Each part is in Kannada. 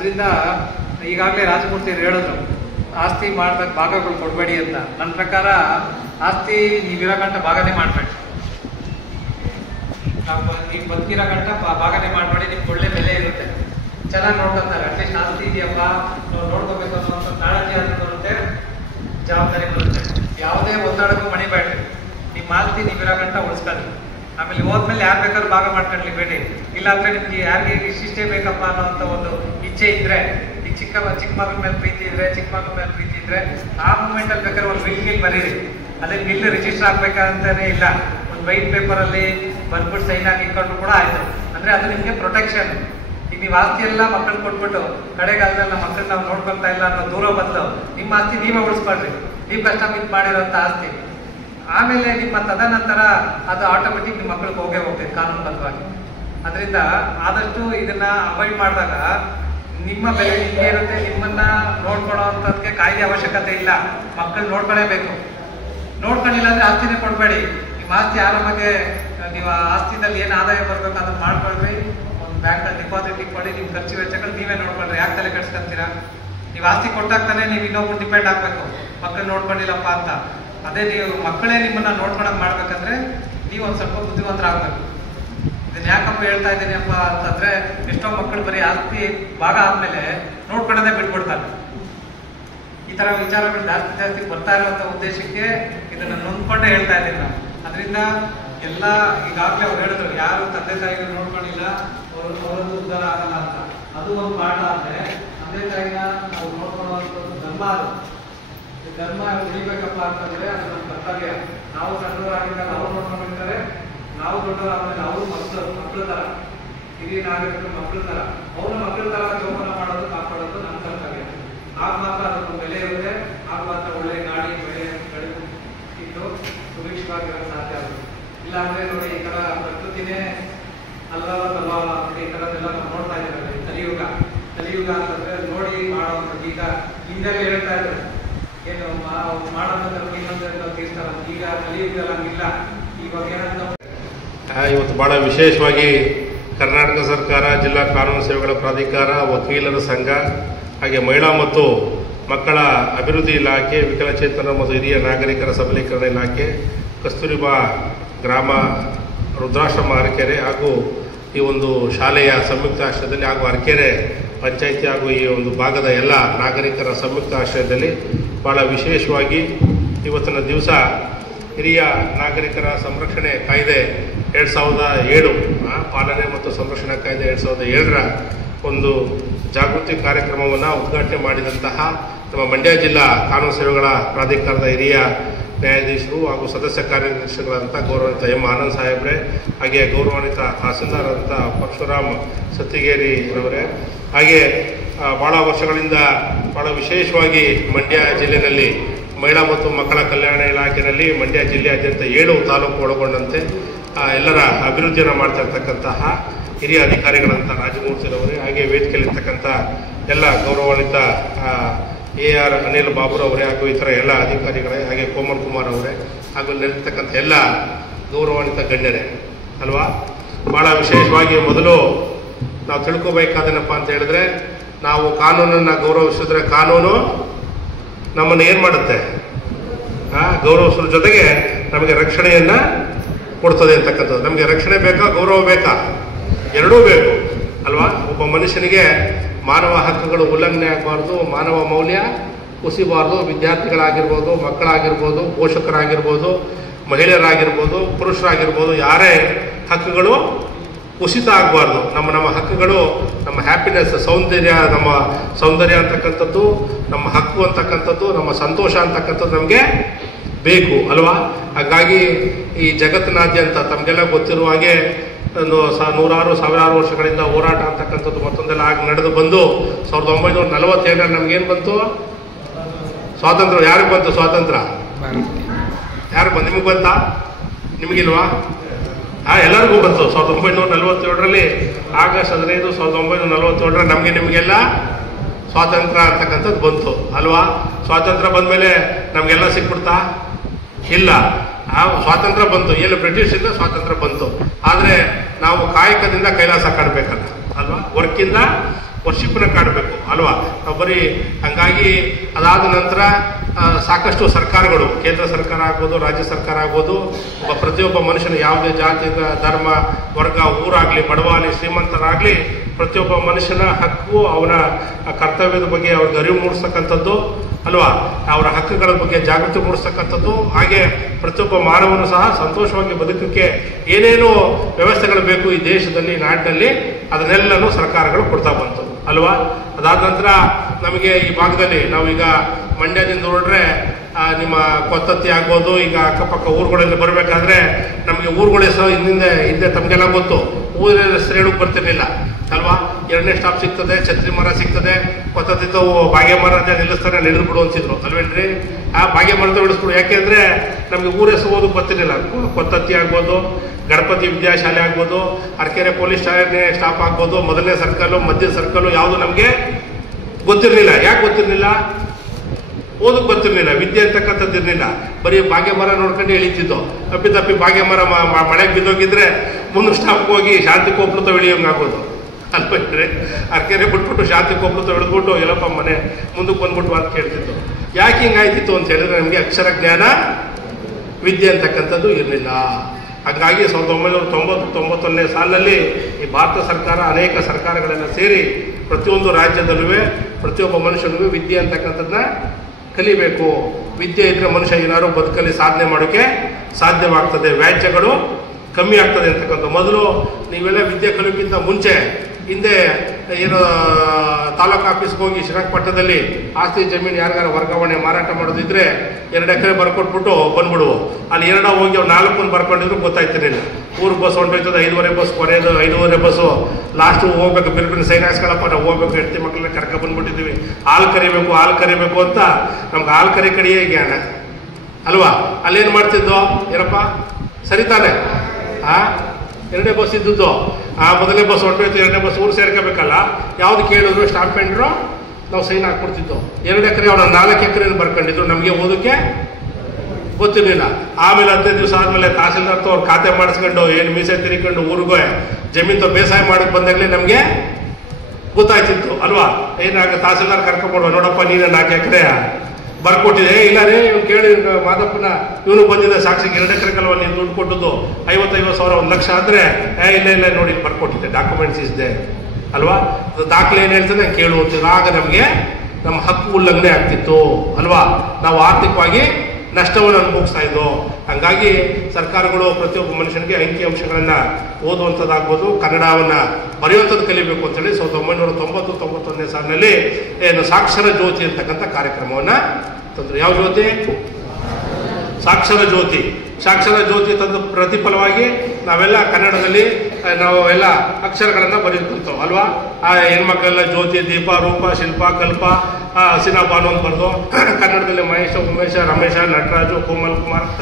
ಅದರಿಂದ ಈಗಾಗಲೇ ರಾಜಮೂರ್ತಿಯವರು ಹೇಳಿದ್ರು ಆಸ್ತಿ ಮಾಡಿದಾಗ ಭಾಗಗಳು ಕೊಡಬೇಡಿ ಅಂತ. ನನ್ನ ಪ್ರಕಾರ ಆಸ್ತಿ ನೀವಿರೋ ಗಂಟ ಭಾಗನೇ ಮಾಡಬೇಡಿ, ನೀವು ಬದುಕಿರೋ ಗಂಟ ಭಾಗನೇ ಮಾಡಬೇಡಿ. ನಿಮ್ಗೆ ಒಳ್ಳೆ ಬೆಲೆ ಇರುತ್ತೆ, ಚೆನ್ನಾಗಿ ನೋಡ್ಕೊತಾರೆ. ಅಟ್ಲೀಸ್ಟ್ ಆಸ್ತಿ ಇದೆಯಪ್ಪ ನಾವು ನೋಡ್ಕೋಬೇಕು ಅನ್ನೋ ಕಾಳಜಿ ಅದು ಬರುತ್ತೆ, ಜವಾಬ್ದಾರಿ ಬರುತ್ತೆ. ಯಾವುದೇ ಒತ್ತಡಕ್ಕೂ ಮಣಿಬೇಡ್ರಿ, ನಿಮ್ಮ ಆಸ್ತಿ ನೀವಿರೋ ಗಂಟ ಉಳಿಸ್ಕೊಳ್ಳಿ. ಆಮೇಲೆ ಹೋದ್ಮೇಲೆ ಯಾರು ಬೇಕಾದ್ರೂ ಭಾಗ ಮಾಡ್ಕೊಳ್ಳಿ ಬೇಡಿ. ಇಲ್ಲಾಂದ್ರೆ ನಿಮ್ಗೆ ಯಾರಿಗೆ ಇಷ್ಟಿಷ್ಟೇ ಬೇಕಪ್ಪ ಅನ್ನೋಂಥ ಒಂದು ಇಚ್ಛೆ ಇದ್ರೆ, ಈಗ ಚಿಕ್ಕ ಮಗನ ಮೇಲೆ ಪ್ರೀತಿ ಇದ್ರೆ, ಚಿಕ್ಕ ಮಗನ ಮೇಲೆ ಪ್ರೀತಿ ಇದ್ರೆ ಆ ಮೂಮೆಂಟ್ ಅಲ್ಲಿ ಬೇಕಾದ್ರೆ ಒಂದು ಬಿಲ್ ಬರೀರಿ. ಅದೇ ಬಿಲ್ ರಿಜಿಸ್ಟರ್ ಆಗ್ಬೇಕಂತಾನೆ ಇಲ್ಲ, ಒಂದು ವೈಟ್ ಪೇಪರ್ ಅಲ್ಲಿ ಬಂದ್ಬಿಟ್ಟು ಸೈನ್ ಹಾಕಿ ಇಟ್ಕೊಂಡ್ರು ಕೂಡ ಆಯ್ತು. ಅಂದ್ರೆ ಅದು ನಿಮ್ಗೆ ಪ್ರೊಟೆಕ್ಷನ್. ಈಗ ನೀವು ಆಸ್ತಿ ಎಲ್ಲ ಮಕ್ಕಳು ಕೊಟ್ಬಿಟ್ಟು ಕಡೆಗಾಲದಲ್ಲಿ ನಮ್ಮ ಮಕ್ಕಳು ನಾವು ನೋಡ್ಕೊಳ್ತಾ ಇಲ್ಲ ಅನ್ನೋ ದೂರ ಬಂದು ನಿಮ್ಮ ಆಸ್ತಿ ನೀವೇ ಉಳಿಸ್ಕೊಳ್ರಿ, ನೀವು ಕಷ್ಟ ಬಿದ್ದು ಮಾಡಿರೋಂಥ ಆಸ್ತಿ. ಆಮೇಲೆ ನಿಮ್ಮ ತದನಂತರ ಅದು ಆಟೋಮೆಟಿಕ್ ನಿಮ್ಮ ಮಕ್ಕಳಿಗೆ ಹೋಗೇ ಹೋಗ್ತದೆ ಕಾನೂನುಬದ್ಧವಾಗಿ. ಅದರಿಂದ ಆದಷ್ಟು ಇದನ್ನ ಅವಾಯ್ಡ್ ಮಾಡಿದಾಗ ನಿಮ್ಮ ಬೆಲೆ ನಿಮ್ಗೆ ಇರುತ್ತೆ. ನಿಮ್ಮನ್ನ ನೋಡ್ಕೊಳ್ಳೋ ಅಂಥದ್ಕೆ ಕಾಯ್ದೆ ಅವಶ್ಯಕತೆ ಇಲ್ಲ, ಮಕ್ಕಳು ನೋಡ್ಕೊಳ್ಳೇಬೇಕು. ನೋಡ್ಕೊಂಡಿಲ್ಲ ಅಂದ್ರೆ ಆಸ್ತಿನೇ ಕೊಡಬೇಡಿ. ನಿಮ್ಮ ಆಸ್ತಿ ಆರಾಮಾಗೆ ನೀವು ಆಸ್ತಿದಲ್ಲಿ ಏನು ಆದಾಯ ಬರ್ಬೇಕು ಅದನ್ನ ಮಾಡ್ಕೊಳ್ರಿ. ಒಂದು ಬ್ಯಾಂಕಲ್ಲಿ ಡಿಪಾಸಿಟ್ ಇಟ್ಕೊಳ್ಳಿ, ನಿಮ್ಮ ಖರ್ಚು ವೆಚ್ಚಗಳು ನೀವೇ ನೋಡ್ಕೊಳ್ರಿ. ಯಾಕೆ ತಲೆ ಕೆಡಿಸ್ಕೊಂತೀರಾ? ನೀವು ಆಸ್ತಿ ಕೊಟ್ಟಾಗ್ತಾನೆ ನೀವು ಇನ್ನೊಬ್ರು ಡಿಪೆಂಡ್ ಆಗ್ಬೇಕು, ಮಕ್ಕಳು ನೋಡ್ಕೊಂಡಿಲ್ಲಪ್ಪ ಅಂತ. ಅದೇ ನೀವು ಮಕ್ಕಳೇ ನಿಮ್ಮನ್ನ ನೋಡ್ಕೊಳಕ್ ಮಾಡ್ಬೇಕಂದ್ರೆ ನೀವು ಒಂದು ಸ್ವಲ್ಪ ಬುದ್ಧಿವಂತರಾಗಬೇಕು. ಇದನ್ನ ಯಾಕಪ್ಪ ಹೇಳ್ತಾ ಇದ್ದೀನಿ ಅಪ್ಪ ಅಂತಂದ್ರೆ, ಎಷ್ಟೋ ಮಕ್ಕಳು ಬರೀ ಆಸ್ತಿ ಭಾಗ ಆದ್ಮೇಲೆ ನೋಡ್ಕೊಳ್ಳೋದೇ ಬಿಟ್ಬಿಡ್ತಾರೆ. ಈ ತರ ವಿಚಾರಗಳು ಜಾಸ್ತಿ ಬರ್ತಾ ಇರುವಂತ ಉದ್ದೇಶಕ್ಕೆ ಇದನ್ನ ನೊಂದ್ಕೊಂಡೇ ಹೇಳ್ತಾ ಇದ್ದೀನಿ ನಾವು. ಅದರಿಂದ ಎಲ್ಲ ಈಗಾಗಲೇ ಅವ್ರು ಹೇಳಿದ್ರು, ಯಾರು ತಂದೆ ತಾಯಿಗಳು ನೋಡ್ಕೊಂಡಿಲ್ಲ ಅವರದ್ದು ಉದ್ಧಾರ ಆಗಲ್ಲ ಅಂತ. ಅದು ಒಂದು ಪಾಠ. ಅಂದ್ರೆ ತಂದೆ ತಾಯಿನ ನಾವು ನೋಡ್ಕೊಳ್ಳುವಂಥದ್ದು ಧರ್ಮ. ಅದು ಧರ್ಮ ಉಳಿಬೇಕಪ್ಪ ಅಂತಂದ್ರೆ ಅದು ನಮ್ಮ ಕರ್ತವ್ಯ. ನಾವು ಸಣ್ಣವರಾಗಿದ್ದಾಗ ಅವ್ರು ನೋಡ್ಕೊಂಡಿರ್ತಾರೆ, ನಾವು ದೊಡ್ಡವರಾದ್ಮೇಲೆ ಅವರು ಮಕ್ಕಳ ತರ, ಹಿರಿಯ ನಾಗರಿಕರು ಮಕ್ಕಳ ತರ, ಅವ್ರ ಮಕ್ಕಳ ತರ ಜೋಪಾನ ಮಾಡೋದು ಕಾಪಾಡೋದು ನಮ್ಮ ಕರ್ತವ್ಯ. ಆಗ ಮಾತ್ರ ಅದಕ್ಕೆ ಬೆಲೆ ಇರುತ್ತೆ, ಆಗ ಮಾತ್ರ ಒಳ್ಳೆ ಗಾಳಿ ಬೆಳೆ ಬೆಳೆದು ಇದ್ದು ಸುಭಿಕ್ಷವಾಗಿರೋ ಸಾಧ್ಯ ಆಗುತ್ತೆ. ಇಲ್ಲ ಅಂದ್ರೆ ನೋಡಿ, ಈ ತರ ಪ್ರಕೃತಿನೇ ಅಲ್ಲವಲ್ಲ ಈ ತರದೆಲ್ಲ ನಾವು ನೋಡ್ತಾ ಇದ್ದೀವಿ. ಕಲಿಯುಗ ಅಂತಂದ್ರೆ ನೋಡಿ ಮಾಡುವಂಥದ್ದು. ಈಗ ಹಿಂದೆಲ್ಲ ಹೇಳ್ತಾ ಇದ್ರು ಏನು ಮಾಡೋದಂದ್ರೆ ಇನ್ನೊಂದು ತೀರ್ಸ್ತಾರ. ಈಗ ಕಲಿಯುಗ ಹಂಗಿಲ್ಲ. ಇವಾಗ ಏನಾದ್ರು ಇವತ್ತು ಬಹಳ ವಿಶೇಷವಾಗಿ ಕರ್ನಾಟಕ ಸರ್ಕಾರ, ಜಿಲ್ಲಾ ಕಾನೂನು ಸೇವೆಗಳ ಪ್ರಾಧಿಕಾರ, ವಕೀಲರ ಸಂಘ, ಹಾಗೆ ಮಹಿಳಾ ಮತ್ತು ಮಕ್ಕಳ ಅಭಿವೃದ್ಧಿ ಇಲಾಖೆ, ವಿಕಲಚೇತನರ ಮತ್ತು ಹಿರಿಯ ನಾಗರಿಕರ ಸಬಲೀಕರಣ ಇಲಾಖೆ, ಕಸ್ತೂರಿಬಾ ಗ್ರಾಮ ರುದ್ರಾಶ್ರಮ ಅರಕೆರೆ ಹಾಗೂ ಈ ಒಂದು ಶಾಲೆಯ ಸಂಯುಕ್ತ ಆಶ್ರಯದಲ್ಲಿ ಹಾಗೂ ಅರಕೆರೆ ಪಂಚಾಯಿತಿ ಹಾಗೂ ಈ ಒಂದು ಭಾಗದ ಎಲ್ಲ ನಾಗರಿಕರ ಸಂಯುಕ್ತ ಆಶ್ರಯದಲ್ಲಿ ಭಾಳ ವಿಶೇಷವಾಗಿ ಇವತ್ತಿನ ದಿವಸ ಹಿರಿಯ ನಾಗರಿಕರ ಸಂರಕ್ಷಣೆ ಕಾಯ್ದೆ 2007 ಪಾಲನೆ ಮತ್ತು ಸಂರಕ್ಷಣಾ ಕಾಯ್ದೆ 2007ರ ಒಂದು ಜಾಗೃತಿ ಕಾರ್ಯಕ್ರಮವನ್ನು ಉದ್ಘಾಟನೆ ಮಾಡಿದಂತಹ ನಮ್ಮ ಮಂಡ್ಯ ಜಿಲ್ಲಾ ಕಾನೂನು ಸೇವೆಗಳ ಪ್ರಾಧಿಕಾರದ ಹಿರಿಯ ನ್ಯಾಯಾಧೀಶರು ಹಾಗೂ ಸದಸ್ಯ ಕಾರ್ಯದರ್ಶಿಗಳಾದಂಥ ಗೌರವಾನ್ವಿತ ಎಂ ಆನಂದ್ ಸಾಹೇಬ್ರೆ, ಹಾಗೆ ಗೌರವಾನ್ವಿತ ತಹಸೀಲ್ದಾರ್ ಆದಂಥ ಪರಶುರಾಮ್ ಸತ್ತಿಗೇರಿರವರೇ, ಹಾಗೆ ಭಾಳ ವರ್ಷಗಳಿಂದ ಭಾಳ ವಿಶೇಷವಾಗಿ ಮಂಡ್ಯ ಜಿಲ್ಲೆಯಲ್ಲಿ ಮಹಿಳಾ ಮತ್ತು ಮಕ್ಕಳ ಕಲ್ಯಾಣ ಇಲಾಖೆಯಲ್ಲಿ ಮಂಡ್ಯ ಜಿಲ್ಲೆಯಾದ್ಯಂತ 7 ತಾಲೂಕು ಒಳಗೊಂಡಂತೆ ಎಲ್ಲರ ಅಭಿವೃದ್ಧಿಯನ್ನು ಮಾಡ್ತಾ ಇರ್ತಕ್ಕಂತಹ ಹಿರಿಯ ಅಧಿಕಾರಿಗಳಂತ ರಾಜಮೂರ್ತಿರವರೇ, ಹಾಗೆ ವೇದಿಕೆಯಲ್ಲಿರ್ತಕ್ಕಂಥ ಎಲ್ಲ ಗೌರವಾನ್ವಿತ AR ಅನಿಲ್ ಬಾಬುರವರೇ ಹಾಗೂ ಇತರ ಎಲ್ಲ ಅಧಿಕಾರಿಗಳೇ, ಹಾಗೆ ಕೋಮಲ್ ಕುಮಾರ್ ಅವರೇ, ಹಾಗೂ ನೆಲೆರ್ತಕ್ಕಂಥ ಎಲ್ಲ ಗೌರವಾನ್ವಿತ ಗಣ್ಯರೇ ಅಲ್ವಾ. ಭಾಳ ವಿಶೇಷವಾಗಿ ಮೊದಲು ನಾವು ತಿಳ್ಕೋಬೇಕಾದೇನಪ್ಪ ಅಂತ ಹೇಳಿದ್ರೆ, ನಾವು ಕಾನೂನನ್ನು ಗೌರವಿಸಿದ್ರೆ ಕಾನೂನು ನಮ್ಮನ್ನು ಏನು ಮಾಡುತ್ತೆ, ಗೌರವಿಸೋದ್ರ ಜೊತೆಗೆ ನಮಗೆ ರಕ್ಷಣೆಯನ್ನು ಕೊಡ್ತದೆ ಅಂತಕ್ಕಂಥದ್ದು. ನಮಗೆ ರಕ್ಷಣೆ ಬೇಕಾ, ಗೌರವ ಬೇಕಾ? ಎರಡೂ ಬೇಕು ಅಲ್ವಾ. ಒಬ್ಬ ಮನುಷ್ಯನಿಗೆ ಮಾನವ ಹಕ್ಕುಗಳು ಉಲ್ಲಂಘನೆ ಆಗಬಾರ್ದು, ಮಾನವ ಮೌಲ್ಯ ಕುಸಿಬಾರ್ದು. ವಿದ್ಯಾರ್ಥಿಗಳಾಗಿರ್ಬೋದು, ಮಕ್ಕಳಾಗಿರ್ಬೋದು, ಪೋಷಕರಾಗಿರ್ಬೋದು, ಮಹಿಳೆಯರಾಗಿರ್ಬೋದು, ಪುರುಷರಾಗಿರ್ಬೋದು, ಯಾರೇ ಹಕ್ಕುಗಳು ಕುಸಿತ ಆಗಬಾರ್ದು. ನಮ್ಮ ಹಕ್ಕುಗಳು, ನಮ್ಮ ಹ್ಯಾಪಿನೆಸ್, ನಮ್ಮ ಸೌಂದರ್ಯ ಅಂತಕ್ಕಂಥದ್ದು, ನಮ್ಮ ಹಕ್ಕು ಅಂತಕ್ಕಂಥದ್ದು, ನಮ್ಮ ಸಂತೋಷ ಅಂತಕ್ಕಂಥದ್ದು ನಮಗೆ ಬೇಕು ಅಲ್ವಾ. ಹಾಗಾಗಿ ಈ ಜಗತ್ತಿನಾದ್ಯಂತ ತಮಗೆಲ್ಲ ಗೊತ್ತಿರುವ ಹಾಗೆ ಒಂದು ನೂರಾರು ಸಾವಿರಾರು ವರ್ಷಗಳಿಂದ ಹೋರಾಟ ಅಂತಕ್ಕಂಥದ್ದು ಮತ್ತೊಂದೆಲ್ಲ ಆಗಿ ನಡೆದು ಬಂದು 1947 ನಮಗೇನು ಬಂತು ಸ್ವಾತಂತ್ರ್ಯ. ಯಾರಿಗೆ ಬಂತು ಸ್ವಾತಂತ್ರ್ಯ? ಯಾರಿಗೆ ಬಂತು? ನಿಮಗೆ ಬಂತಾ? ನಿಮಗಿಲ್ವಾ? ಎಲ್ಲರಿಗೂ ಬಂತು. 1947ರಲ್ಲಿ ಆಗಸ್ಟ್ 15, 1947 ನಮಗೆ ನಿಮಗೆಲ್ಲ ಸ್ವಾತಂತ್ರ್ಯ ಅಂತಕ್ಕಂಥದ್ದು ಬಂತು ಅಲ್ವಾ. ಸ್ವಾತಂತ್ರ್ಯ ಬಂದಮೇಲೆ ನಮಗೆಲ್ಲ ಸಿಕ್ಬಿಡ್ತಾ? ಇಲ್ಲ. ಸ್ವಾತಂತ್ರ್ಯ ಬಂತು, ಎಲ್ಲ ಬ್ರಿಟಿಷಿಂದ ಸ್ವಾತಂತ್ರ್ಯ ಬಂತು. ಆದರೆ ನಾವು ಕಾಯಕದಿಂದ ಕೈಲಾಸ ಕಾಣಬೇಕಲ್ಲ ಅಲ್ವಾ. ವರ್ಕಿಂದ ವರ್ಷಿಪ್ನ ಕಾಡಬೇಕು ಅಲ್ವಾ. ನಾವು ಬರೀ ಹಂಗಾಗಿ ಅದಾದ ನಂತರ ಸಾಕಷ್ಟು ಸರ್ಕಾರಗಳು, ಕೇಂದ್ರ ಸರ್ಕಾರ ಆಗ್ಬೋದು, ರಾಜ್ಯ ಸರ್ಕಾರ ಆಗ್ಬೋದು, ಪ್ರತಿಯೊಬ್ಬ ಮನುಷ್ಯನ ಯಾವುದೇ ಜಾತಿ, ಧರ್ಮ, ವರ್ಗ, ಊರಾಗಲಿ, ಬಡವಾಗಲಿ, ಶ್ರೀಮಂತರಾಗಲಿ, ಪ್ರತಿಯೊಬ್ಬ ಮನುಷ್ಯನ ಹಕ್ಕು, ಅವನ ಕರ್ತವ್ಯದ ಬಗ್ಗೆ ಅವ್ರಿಗೆ ಅರಿವು ಮೂಡಿಸ್ತಕ್ಕಂಥದ್ದು ಅಲ್ವಾ, ಅವರ ಹಕ್ಕುಗಳ ಬಗ್ಗೆ ಜಾಗೃತಿ ಮೂಡಿಸ್ತಕ್ಕಂಥದ್ದು. ಹಾಗೆ ಪ್ರತಿಯೊಬ್ಬ ಮಾನವನು ಸಹ ಸಂತೋಷವಾಗಿ ಬದುಕಕ್ಕೆ ಏನೇನು ವ್ಯವಸ್ಥೆಗಳು ಬೇಕು ಈ ದೇಶದಲ್ಲಿ, ನಾಡಿನಲ್ಲಿ, ಅದನ್ನೆಲ್ಲನೂ ಸರ್ಕಾರಗಳು ಕೊಡ್ತಾ ಬಂತು ಅಲ್ವಾ. ಅದಾದ ನಂತರ ನಮಗೆ ಈ ಭಾಗದಲ್ಲಿ ನಾವೀಗ ಮಂಡ್ಯದಿಂದ ಹೊರಡ್ರೆ ನಿಮ್ಮ ಕೊತ್ತತ್ತಿ ಆಗ್ಬೋದು, ಈಗ ಅಕ್ಕಪಕ್ಕ ಊರುಗಳಲ್ಲಿ ಬರಬೇಕಾದ್ರೆ ನಮಗೆ ಊರುಗಳ ಹೆಸರು ಹಿಂದೆ ತಮಗೆಲ್ಲ ಗೊತ್ತು, ಊರ ಹೆಸರು ಹೇಳೋಕೆ ಬರ್ತಿರ್ಲಿಲ್ಲ ಅಲ್ವಾ. 2ನೇ ಸ್ಟಾಪ್ ಸಿಗ್ತದೆ, ಛತ್ರಿ ಮರ ಸಿಗ್ತದೆ, ಕೊತ್ತತ್ತಿದ್ದವು ಬಾಗೆ ಮರ ಅಂತ ನಿಲ್ಲಿಸ್ತಾರೆ, ನಡೆದು ಬಿಡು ಅಂತಿದ್ರು ಅಲ್ವೇನ್ರಿ. ಆ ಬಾಗೆ ಮರದ ಇಳಿಸ್ಬಿಡು, ಯಾಕೆಂದ್ರೆ ನಮಗೆ ಊರ ಹೆಸರು ಓದಕ್ಕೆ ಬರ್ತಿರ್ಲಿಲ್ಲ. ಕೊತ್ತತ್ತಿ ಆಗ್ಬೋದು, ಗಣಪತಿ ವಿದ್ಯಾಶಾಲೆ ಆಗ್ಬೋದು, ಅರಕೆರೆ ಪೊಲೀಸ್ ಠಾಣೆ ಸ್ಟಾಪ್ ಆಗ್ಬೋದು, ಮೊದಲನೇ ಸರ್ಕಲ್ಲು, ಮಧ್ಯ ಸರ್ಕಲ್ಲು ಯಾವುದು ನಮಗೆ ಗೊತ್ತಿರಲಿಲ್ಲ. ಯಾಕೆ ಗೊತ್ತಿರಲಿಲ್ಲ? ಓದಕ್ಕೆ ಗೊತ್ತಿರಲಿಲ್ಲ, ವಿದ್ಯೆ ಅಂತಕ್ಕಂಥದ್ದು ಇರಲಿಲ್ಲ. ಬರೀ ಬಾಗೆ ಮರ ನೋಡ್ಕೊಂಡು ಎಳಿತಿದ್ದು. ತಪ್ಪಿ ಬಾಗೆ ಮರ ಮಳೆಗೆ ಬಿದ್ದೋಗಿದ್ರೆ ಮುಂದೆ ಸ್ಟಾಪ್ಗೆ ಹೋಗಿ ಶಾಂತಿ ಕೋಪ್ಲತ ಇಳಿಯೋಂಗಾಗೋದು ಅಲ್ವೇನ್ರಿ. ಅರಕೆರೆ ಬಿಟ್ಬಿಟ್ಟು ಶಾಂತಿ ಕೋಪ್ಲತ ಇಳಿದ್ಬಿಟ್ಟು ಎಲ್ಲಪ್ಪ ಮನೆ ಮುಂದಕ್ಕೆ ಬಂದ್ಬಿಟ್ಟು ಅಂತ ಕೇಳ್ತಿದ್ದು. ಯಾಕೆ ಹಿಂಗಾಯ್ತಿತ್ತು ಅಂತ ಹೇಳಿದ್ರೆ ನಮಗೆ ಅಕ್ಷರ ಜ್ಞಾನ, ವಿದ್ಯೆ ಅಂತಕ್ಕಂಥದ್ದು ಇರಲಿಲ್ಲ. ಹಾಗಾಗಿ 1991ನೇ ಸಾಲಿನಲ್ಲಿ ಈ ಭಾರತ ಸರ್ಕಾರ ಅನೇಕ ಸರ್ಕಾರಗಳೆಲ್ಲ ಸೇರಿ ಪ್ರತಿಯೊಂದು ರಾಜ್ಯದಲ್ಲೂ ಪ್ರತಿಯೊಬ್ಬ ಮನುಷ್ಯನಿಗೂ ವಿದ್ಯೆ ಅಂತಕ್ಕಂಥದ್ದನ್ನ ಕಲಿಬೇಕು. ವಿದ್ಯೆ ಇದ್ರೆ ಮನುಷ್ಯ ಏನಾದ್ರು ಬದುಕಲ್ಲಿ ಸಾಧನೆ ಮಾಡೋಕ್ಕೆ ಸಾಧ್ಯವಾಗ್ತದೆ, ವ್ಯಾಜ್ಯಗಳು ಕಮ್ಮಿ ಆಗ್ತದೆ ಅಂತಕ್ಕಂಥ. ಮೊದಲು ನೀವೆಲ್ಲ ವಿದ್ಯೆ ಕಲಿಯೋಕ್ಕಿಂತ ಮುಂಚೆ ಹಿಂದೆ ಏನು ತಾಲೂಕು ಆಫೀಸ್ಗೆ ಹೋಗಿ ಶ್ರೀರಂಗಪಟ್ಟಣದಲ್ಲಿ ಆಸ್ತಿ ಜಮೀನು ಯಾರಿಗಾರ ವರ್ಗಾವಣೆ ಮಾರಾಟ ಮಾಡೋದಿದ್ರೆ 2 ಎಕರೆ ಬರ್ಕೊಟ್ಬಿಟ್ಟು ಬಂದ್ಬಿಡುವು. ಅಲ್ಲಿ 2 ಹೋಗಿ ಅವ್ರು 4 ಬರ್ಕೊಂಡಿದ್ರು ಗೊತ್ತಾಯ್ತಿರಲಿಲ್ಲ. ಊರು ಬಸ್ ಹೊಂಟೋಯ್ತದೆ, 5:30 ಬಸ್, ಕೊನೆಯದು 5:30 ಬಸ್ಸು, ಲಾಸ್ಟು ಹೋಗ್ಬೇಕು, ಬಿರ್ಬಿನ ಸೈನ್ ಹಾಕ್ಸ್ಕೊಳಪ್ಪ, ನಾವು ಹೋಗ್ಬೇಕು, ಹೆಂಡತಿ ಮಕ್ಕಳನ್ನ ಕರ್ಕೊಂಡು ಬಂದ್ಬಿಟ್ಟಿದ್ದೀವಿ, ಹಾಲು ಕರಿಬೇಕು ಅಂತ ನಮ್ಗೆ ಹಾಲು ಕಡೆಯೇ ಜ್ಞಾನ ಅಲ್ವಾ. ಅಲ್ಲೇನು ಮಾಡ್ತಿದ್ದೋ ಏನಪ್ಪ, ಸರಿ ತಾನೆ? 2ನೇ ಬಸ್ ಇದ್ದದ್ದು, ಮೊದಲನೇ ಬಸ್ ಹೊರಟೋಯ್ತು, 2ನೇ ಬಸ್ ಊರು ಸೇರ್ಕೋಬೇಕಲ್ಲ, ಯಾವ್ದು ಕೇಳಿದ್ರು ಸ್ಟಾಂಪ್ ಪೆಂಡ್ರು ನಾವು ಸೈನ್ ಹಾಕ್ಬಿಡ್ತಿದ್ದೋ. 2 ಎಕರೆ ಅವನ 4 ಎಕರೆ ಬರ್ಕೊಂಡಿದ್ರು, ನಮಗೆ ಓದೋಕ್ಕೆ ಗೊತ್ತಿರಲಿಲ್ಲ. ಆಮೇಲೆ 15 ದಿವಸ ಆದಮೇಲೆ ತಹಸೀಲ್ದಾರ್ ಅವ್ರು ಖಾತೆ ಮಾಡಿಸ್ಕೊಂಡು ಏನು ಮೀಸೆ ತಿರ್ಕೊಂಡು ಊರಿಗೆ ಜಮೀನು ಬೇಸಾಯ ಮಾಡಕ್ಕೆ ಬಂದಾಗಲೇ ನಮಗೆ ಗೊತ್ತಾಯ್ತಿತ್ತು ಅಲ್ವಾ. ಏನಾಗ ತಹಸೀಲ್ದಾರ್ ಕರ್ಕೊಂಡ್ಬಿಡುವ, ನೋಡಪ್ಪ ನೀನು 4 ಎಕರೆ ಬರ್ಕೊಟ್ಟಿದೆ, ಇಲ್ಲ ರೀ ಇವ್ನು ಕೇಳಿ ಮಾದಪ್ಪನ ಇವನು ಬಂದಿದ್ದ ಸಾಕ್ಷಿಗೆ 2 ಎಕರೆಗಲ್ವ ನೀನು ದುಡ್ಡು ಕೊಟ್ಟದ್ದು, 50,000 1 ಲಕ್ಷ ಅಂದರೆ ಇಲ್ಲ ನೋಡಿ ಬರ್ಕೊಟ್ಟಿದ್ದೆ, ಡಾಕ್ಯುಮೆಂಟ್ಸ್ ಇದ್ದೆ ಅಲ್ವಾ. ಅದು ದಾಖಲೆ ಏನು ಹೇಳ್ತದೆ ಕೇಳುವಂತಿಲ್ಲ. ಆಗ ನಮಗೆ ನಮ್ಮ ಹಕ್ಕು ಉಲ್ಲಂಘನೆ ಆಗ್ತಿತ್ತು ಅಲ್ವಾ. ನಾವು ಆರ್ಥಿಕವಾಗಿ ನಷ್ಟವನ್ನು ಅನುಭವಿಸ್ತಾ ಇದ್ದೋ. ಹಾಗಾಗಿ ಸರ್ಕಾರಗಳು ಪ್ರತಿಯೊಬ್ಬ ಮನುಷ್ಯನಿಗೆ ಅಂಕಿಅಂಶಗಳನ್ನು ಓದುವಂಥದ್ದಾಗ್ಬೋದು, ಕನ್ನಡವನ್ನು ಬರೆಯುವಂಥದ್ದು ಕಲಿಬೇಕು ಅಂತೇಳಿ 1990-91ನೇ ಸಾಲಿನಲ್ಲಿ ಏನು ಸಾಕ್ಷರ ಜ್ಯೋತಿ ಅಂತಕ್ಕಂಥ ಕಾರ್ಯಕ್ರಮವನ್ನು ತಂದರು. ಯಾವ ಜ್ಯೋತಿ? ಸಾಕ್ಷರ ಜ್ಯೋತಿ ತಂದ ಪ್ರತಿಫಲವಾಗಿ ನಾವೆಲ್ಲ ಕನ್ನಡದಲ್ಲಿ ನಾವೆಲ್ಲ ಅಕ್ಷರಗಳನ್ನು ಬರೀತಿರ್ತೇವೆ ಅಲ್ವಾ. ಆ ಹೆಣ್ಮಕ್ಳೆಲ್ಲ ಜ್ಯೋತಿ, ದೀಪ, ರೂಪ, ಶಿಲ್ಪ, ಕಲ್ಪ, ಹಸಿನ ಬಾನು ಅಂತ ಬರೆದು ಕನ್ನಡದಲ್ಲಿ ಮಹೇಶ, ಉಮೇಶ, ರಮೇಶ, ನಟರಾಜು, ಕೋಮಲ್ ಕುಮಾರ್ ಅಂತ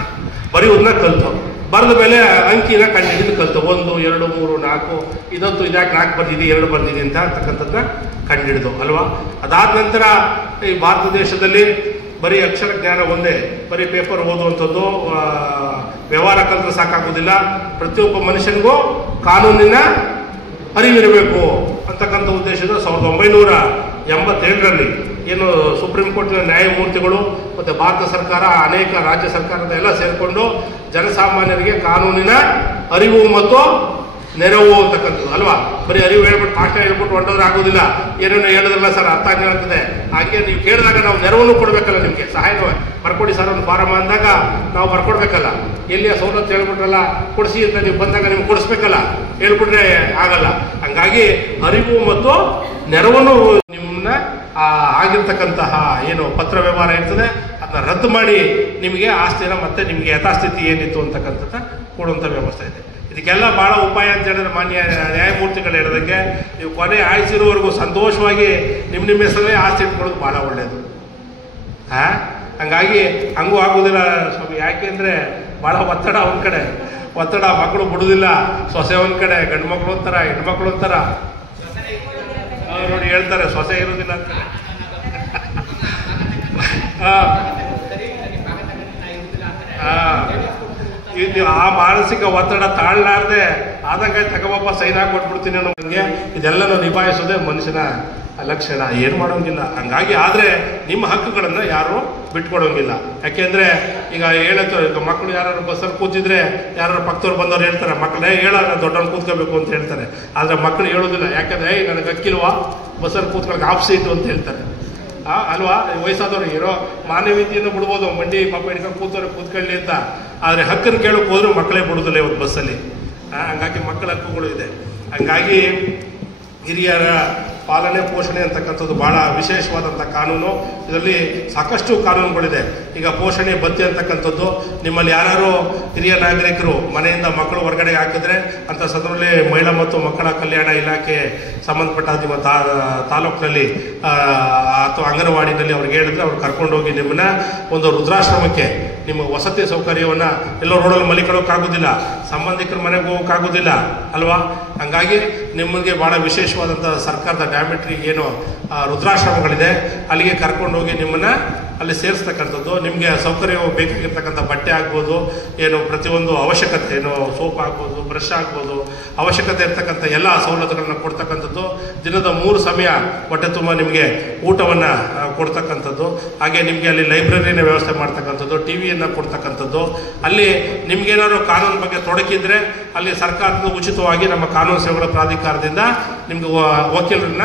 ಬರೆಯೋದನ್ನ ಕಲ್ತು, ಬರೆದ ಮೇಲೆ ಅಂಕಿನ ಕಂಡುಹಿಡಿದು ಕಲ್ತು 1 2 3 4 ಇದಂತೂ ಇದ್ಯಾಕೆ 4 ಬರ್ದಿದೆ 2 ಬರ್ದಿದೆ ಅಂತ ಅಂತಕ್ಕಂಥದ್ದನ್ನ ಕಂಡುಹಿಡಿದು ಅಲ್ವಾ. ಅದಾದ ನಂತರ ಈ ಭಾರತ ದೇಶದಲ್ಲಿ ಬರೀ ಅಕ್ಷರ ಜ್ಞಾನ ಒಂದೇ, ಬರೀ ಪೇಪರ್ ಓದುವಂಥದ್ದು, ವ್ಯವಹಾರ ಕಲ್ತ್ರೆ ಸಾಕಾಗೋದಿಲ್ಲ. ಪ್ರತಿಯೊಬ್ಬ ಮನುಷ್ಯನಿಗೂ ಕಾನೂನಿನ ಅರಿವಿರಬೇಕು ಅಂತಕ್ಕಂಥ ಉದ್ದೇಶದ 1987ರಲ್ಲಿ ಏನು ಸುಪ್ರೀಂ ಕೋರ್ಟಿನ ನ್ಯಾಯಮೂರ್ತಿಗಳು ಮತ್ತು ಭಾರತ ಸರ್ಕಾರ, ಅನೇಕ ರಾಜ್ಯ ಸರ್ಕಾರದ ಎಲ್ಲ ಸೇರಿಕೊಂಡು ಜನಸಾಮಾನ್ಯರಿಗೆ ಕಾನೂನಿನ ಅರಿವು ಮತ್ತು ನೆರವು ಅಂತಕ್ಕಂಥದ್ದು ಅಲ್ವಾ. ಬರೀ ಅರಿವು ಹೇಳ್ಬಿಟ್ಟು ಭಾಷೆ ಹೇಳ್ಬಿಟ್ಟು ಹೊಂಟೋದ್ರೆ ಆಗೋದಿಲ್ಲ, ಏನೇನೋ ಹೇಳಿದ್ರಲ್ಲ ಸರ್ ಅರ್ಥ ಆಗ್ತದೆ. ಹಾಗೆ ನೀವು ಕೇಳಿದಾಗ ನಾವು ನೆರವನ್ನು ಕೊಡಬೇಕಲ್ಲ, ನಿಮಗೆ ಸಹಾಯ ಬರ್ಕೊಡಿ ಸರ್ ಒಂದು ಫಾರಮ್ ಅಂದಾಗ ನಾವು ಬರ್ಕೊಡ್ಬೇಕಲ್ಲ. ಎಲ್ಲಿಯ ಸವಲತ್ತು ಹೇಳ್ಬಿಟ್ರಲ್ಲ ಕೊಡಿಸಿ ಅಂತ ನೀವು ಬಂದಾಗ ನಿಮ್ಗೆ ಕೊಡಿಸ್ಬೇಕಲ್ಲ, ಹೇಳ್ಬಿಟ್ರೆ ಆಗಲ್ಲ. ಹಂಗಾಗಿ ಅರಿವು ಮತ್ತು ನೆರವನ್ನು ನಿಮ್ಮನ್ನ ಆಗಿರ್ತಕ್ಕಂತಹ ಏನು ಪತ್ರ ವ್ಯವಹಾರ ಇರ್ತದೆ ಅದನ್ನ ರದ್ದು ಮಾಡಿ ನಿಮಗೆ ಆಸ್ತಿನ ಮತ್ತೆ ನಿಮಗೆ ಯಥಾಸ್ಥಿತಿ ಏನಿತ್ತು ಅಂತಕ್ಕಂಥದ್ದು ಕೊಡುವಂಥ ವ್ಯವಸ್ಥೆ ಇದೆ. ಇದಕ್ಕೆಲ್ಲ ಭಾಳ ಉಪಾಯ ಅಂತ ಹೇಳಿದ್ರೆ ಮಾನ್ಯ ನ್ಯಾಯಮೂರ್ತಿಗಳು ಹೇಳಿದಂಗೆ ನೀವು ಕೊನೆ ಆಯ್ಸಿರೋವರೆಗೂ ಸಂತೋಷವಾಗಿ ನಿಮ್ಮ ಹೆಸರೇ ಆಸ್ತಿ ಇಟ್ಕೊಳ್ಳೋದು ಭಾಳ ಒಳ್ಳೆಯದು. ಹಂಗಾಗಿ ಹಂಗೂ ಆಗೋದಿಲ್ಲ ಸ್ವಾಮಿ. ಯಾಕೆಂದರೆ ಭಾಳ ಒತ್ತಡ ಒಂದು ಕಡೆ, ಒತ್ತಡ ಮಕ್ಕಳು ಬಿಡೋದಿಲ್ಲ, ಸೊಸೆ ಒಂದು ಕಡೆ, ಗಂಡು ಮಕ್ಕಳು ಒಂಥರ, ಹೆಣ್ಮಕ್ಳು ಒಂಥರ ನೋಡಿ ಹೇಳ್ತಾರೆ ಸೊಸೆ ಇರೋದಿಲ್ಲ ಅಂತ. ಆ ಮಾನಸಿಕ ಒತ್ತಡ ತಾಳಲಾರದೆ ಆದಾಗ ತಗೋಬಪ್ಪ ಸೈನ್ ಹಾಕಿ ಕೊಟ್ಬಿಡ್ತೀನಿ ಅನ್ನೋ ಹಂಗೆ ಇದೆಲ್ಲನೂ ನಿಭಾಯಿಸೋದೇ ಮನುಷ್ಯನ ಲಕ್ಷಣ, ಏನು ಮಾಡೋಂಗಿಲ್ಲ. ಹಂಗಾಗಿ ಆದರೆ ನಿಮ್ಮ ಹಕ್ಕುಗಳನ್ನು ಯಾರು ಬಿಟ್ಕೊಡೋಂಗಿಲ್ಲ. ಯಾಕೆಂದರೆ ಈಗ ಹೇಳತ್ತೋ, ಈಗ ಮಕ್ಕಳು ಯಾರು ಬಸ್ಸಲ್ಲಿ ಕೂತಿದ್ರೆ ಯಾರು ಪಕ್ಕದವ್ರು ಬಂದವ್ರು ಹೇಳ್ತಾರೆ, ಮಕ್ಕಳೇ ಹೇಳೋಣ ದೊಡ್ಡವ್ರು ಕೂತ್ಕೋಬೇಕು ಅಂತ ಹೇಳ್ತಾರೆ. ಆದರೆ ಮಕ್ಕಳು ಹೇಳೋದಿಲ್ಲ, ಯಾಕಂದರೆ ನನಗೆ ಹಕ್ಕಿಲ್ವಾ ಬಸ್ಸಲ್ಲಿ ಕೂತ್ಕೊಳ್ಳೋಕೆ ಆಫ್ ಸೀಟು ಅಂತ ಹೇಳ್ತಾರೆ ಅಲ್ವಾ. ವಯಸ್ಸಾದವ್ರು ಇರೋ ಮಾನವೀಯತೆಯನ್ನು ಬಿಡ್ಬೋದು, ಮಂಡಿ ಪಾಪ ಹಿಡ್ಕೊಂಡು ಕೂತ್ಕೊಳ್ಳಿ ಅಂತ. ಆದರೆ ಹಕ್ಕನ್ನು ಕೇಳೋಕೆ ಹೋದ್ರೂ ಮಕ್ಕಳೇ ಬಿಡೋದಿಲ್ಲ ಇವತ್ತು ಬಸ್ಸಲ್ಲಿ. ಹಂಗಾಗಿ ಮಕ್ಕಳ ಹಕ್ಕುಗಳು ಇದೆ. ಹಂಗಾಗಿ ಹಿರಿಯರ ಪಾಲನೆ ಪೋಷಣೆ ಅಂತಕ್ಕಂಥದ್ದು ಭಾಳ ವಿಶೇಷವಾದಂಥ ಕಾನೂನು. ಇದರಲ್ಲಿ ಸಾಕಷ್ಟು ಕಾನೂನುಗಳಿದೆ. ಈಗ ಪೋಷಣೆ ಭತ್ಯೆ ಅಂತಕ್ಕಂಥದ್ದು, ನಿಮ್ಮಲ್ಲಿ ಯಾರು ಹಿರಿಯ ನಾಗರಿಕರು ಮನೆಯಿಂದ ಮಕ್ಕಳು ಹೊರಗಡೆ ಹಾಕಿದ್ರೆ ಅಂಥ ಸಂದರ್ಭದಲ್ಲಿ ಮಹಿಳಾ ಮತ್ತು ಮಕ್ಕಳ ಕಲ್ಯಾಣ ಇಲಾಖೆ ಸಂಬಂಧಪಟ್ಟ ನಿಮ್ಮ ತಾಲೂಕಿನಲ್ಲಿ ಅಥವಾ ಅಂಗನವಾಡಿನಲ್ಲಿ ಅವ್ರಿಗೆ ಹೇಳಿದ್ರೆ ಅವ್ರು ಕರ್ಕೊಂಡೋಗಿ ನಿಮ್ಮನ್ನ ಒಂದು ವೃದ್ಧಾಶ್ರಮಕ್ಕೆ, ನಿಮ್ಮ ವಸತಿ ಸೌಕರ್ಯವನ್ನು ಎಲ್ಲೋ ರೋಡಲ್ಲಿ ಮಲಿಕೊಳ್ಳೋಕ್ಕಾಗೋದಿಲ್ಲ, ಸಂಬಂಧಿಕರ ಮನೆಗೆ ಹೋಗೋಕ್ಕಾಗೋದಿಲ್ಲ ಅಲ್ವಾ. ಹಂಗಾಗಿ ನಿಮಗೆ ಭಾಳ ವಿಶೇಷವಾದಂಥ ಸರ್ಕಾರದ ಡ್ಯಾಮಿಟ್ರಿ ಏನು ವೃದ್ಧಾಶ್ರಮಗಳಿದೆ ಅಲ್ಲಿಗೆ ಕರ್ಕೊಂಡೋಗಿ ನಿಮ್ಮನ್ನು ಅಲ್ಲಿ ಸೇರಿಸ್ತಕ್ಕಂಥದ್ದು. ನಿಮಗೆ ಸೌಕರ್ಯ ಬೇಕಾಗಿರ್ತಕ್ಕಂಥ ಬಟ್ಟೆ ಆಗ್ಬೋದು, ಏನು ಪ್ರತಿಯೊಂದು ಅವಶ್ಯಕತೆ, ಏನು ಸೋಪ್ ಆಗ್ಬೋದು, ಬ್ರಷ್ ಆಗ್ಬೋದು, ಅವಶ್ಯಕತೆ ಇರ್ತಕ್ಕಂಥ ಎಲ್ಲ ಸವಲತ್ತುಗಳನ್ನ ಕೊಡ್ತಕ್ಕಂಥದ್ದು. ದಿನದ 3 ಸಮಯ ಹೊಟ್ಟೆ ತುಂಬ ನಿಮಗೆ ಊಟವನ್ನು ಕೊಡ್ತಕ್ಕಂಥದ್ದು. ಹಾಗೆ ನಿಮಗೆ ಅಲ್ಲಿ ಲೈಬ್ರರಿನ ವ್ಯವಸ್ಥೆ ಮಾಡ್ತಕ್ಕಂಥದ್ದು, ಟಿ ವಿಯನ್ನು ಕೊಡ್ತಕ್ಕಂಥದ್ದು. ಅಲ್ಲಿ ನಿಮ್ಗೇನಾದ್ರು ಕಾನೂನು ಬಗ್ಗೆ ತೊಡಕಿದ್ರೆ ಅಲ್ಲಿ ಸರ್ಕಾರದ ಉಚಿತವಾಗಿ ನಮ್ಮ ಕಾನೂನು ಸೇವೆಗಳ ಪ್ರಾಧಿಕಾರದಿಂದ ನಿಮ್ಗೆ ವಕೀಲರನ್ನ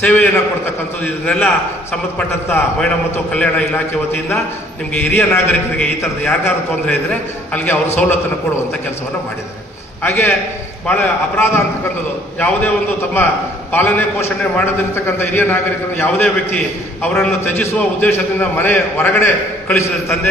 ಸೇವೆಯನ್ನು ಕೊಡ್ತಕ್ಕಂಥದ್ದು. ಇದನ್ನೆಲ್ಲ ಸಂಬಂಧಪಟ್ಟಂಥ ಮಹಿಳಾ ಮತ್ತು ಕಲ್ಯಾಣ ಇಲಾಖೆ ವತಿಯಿಂದ ನಿಮಗೆ ಹಿರಿಯ ನಾಗರಿಕರಿಗೆ ಈ ಥರದ ಯಾರಿಗಾರು ತೊಂದರೆ ಇದ್ದರೆ ಅಲ್ಲಿಗೆ ಅವರು ಸವಲತ್ತನ್ನು ಕೊಡುವಂಥ ಕೆಲಸವನ್ನು ಮಾಡಿದ್ದಾರೆ. ಹಾಗೆ ಭಾಳ ಅಪರಾಧ ಅಂತಕ್ಕಂಥದ್ದು, ಯಾವುದೇ ಒಂದು ತಮ್ಮ ಪಾಲನೆ ಪೋಷಣೆ ಮಾಡದಿರ್ತಕ್ಕಂಥ ಹಿರಿಯ ನಾಗರಿಕರನ್ನು ಯಾವುದೇ ವ್ಯಕ್ತಿ ಅವರನ್ನು ತ್ಯಜಿಸುವ ಉದ್ದೇಶದಿಂದ ಮನೆ ಹೊರಗಡೆ ಕಳಿಸಿದರೆ, ತಂದೆ